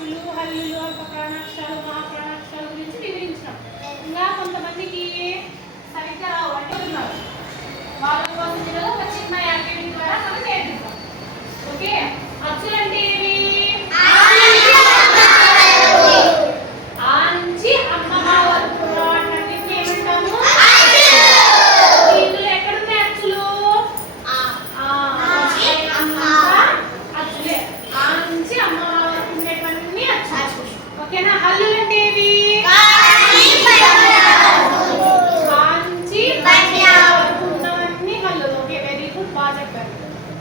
అచ్చులు, హల్లులు, అల్ప ప్రాణాక్షరాలు, మహా ప్రాణాక్షరాల గురించి వివరించినాం. ఇంకా కొంతమందికి సరిగ్గా రావు అంటే ఉన్నారు, వాళ్ళ కోసం ఈరోజు ఒక చిన్న యాక్టివిటీ ద్వారా మనం నేర్పిస్తాం. ఓకే, అచ్చులు అంటే ఏమి? ఆ నుంచి అమ్మమ్మ వరకు వాటిని ఏమంటాము? ఇందులో ఎక్కడున్నాయి అచ్చులు? అచ్చులే. ఆ నుంచి అమ్మమ్మ వరకు ఉండేవన్నీ అచ్చులు. ఓకేనా? హల్లులు అంటే ఏవి?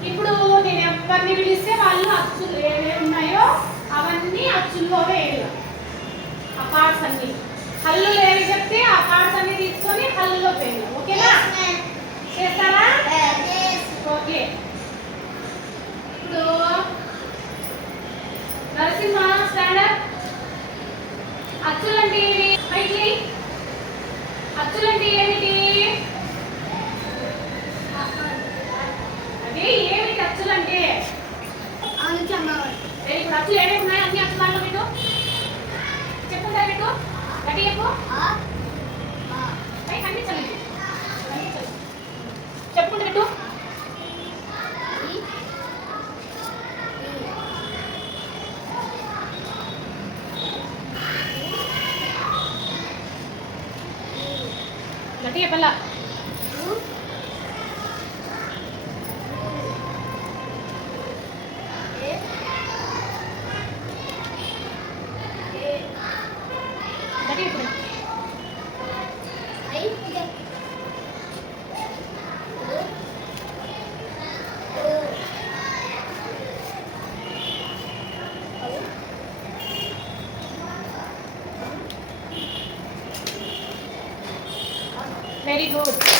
ఇప్పుడు నేను ఎవరిని పిలిస్తే వాళ్ళు అచ్చులు ఏమేమి ఉన్నాయో అవన్నీ అచ్చుల్లో వేయాలి. ఆ పార్ట్స్ అన్ని హల్లులు ఏమి చెప్తే ఆ పార్ట్స్ అన్ని తీసుకొని హల్లులో వేయాలి. ఓకేనా? చేస్తారా? ఓకే. ఇప్పుడు నరసింహ స్టాండర్డ్. అచ్చులు అంటే ఏమి? పైకి అచ్చులు అంటే ఏమిటి? ఏమిటి అచ్చులు అంటే? ఇప్పుడు అచ్చులు ఏమేమి ఉన్నాయి? అన్ని అచ్చులు దాంట్లో పెట్టు. చెప్పుకుంటా పెట్టు. గట్టి చెప్పు. కనిపించలేదు. చెప్పుకుంటూ పెట్టు. గట్టి చెప్పల్లా. Very good.